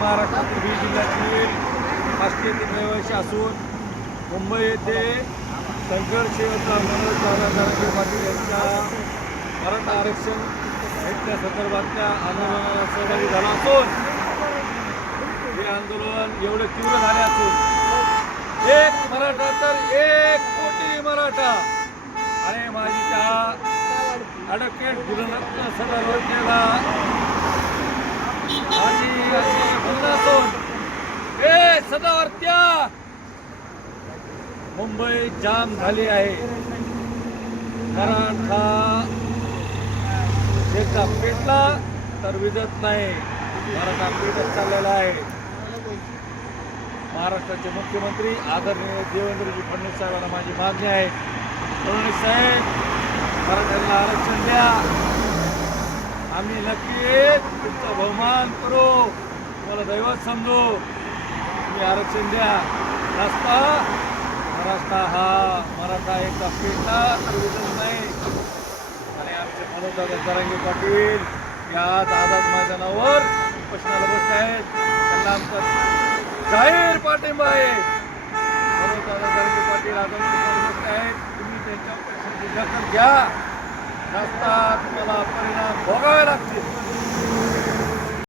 महाराष्ट्रातील बीड जिल्ह्यातील आष्टीतील रहिवासी असून मुंबई येथे संघर्ष योद्धा मनोज दादा पाटील यांच्या मराठा आरक्षण घेतल्या संदर्भातल्या आंदोलनाला सहभागी झाला असून हे आंदोलन एवढे तीव्र झाले असून एक मराठा तर 1 कोटी मराठा आणि माझी त्या ॲडव्होकेट गुरुरत्न सदावर्तेला माझी अशी भावना असून हे सदावर्त्या मुंबई जाम झाली आहे. मराठा एकदा पेटला तर विजत नाही. मराठा पेटत चाललेला आहे. महाराष्ट्राचे मुख्यमंत्री आदरणीय देवेंद्रजी फडणवीस साहेबांना माझी मागणी आहे. फडणवीस साहेब, मराठ्यांना आरक्षण द्या. आम्ही नक्कीच तुमचा बहुमान करू, तुम्हाला दैवत समजू. तुम्ही आरक्षण द्या. रस्ता हा मराठा एकदा पेटला तर विजत नाही. आणि आमचे मनोजदादा जरांगे पाटील या आझाद मैदानावर उपोषणाला बसले आहेत. त्यांना आमचा जाहीर पाठिंबा आहे. मनोजदादा जरांगे पाटील आझाद मैदानावर बसले आहेत. तुम्ही त्यांच्या उपोषणाची दखल घ्या. रस्ता तुम्हाला परिणाम भोगावे लागतील.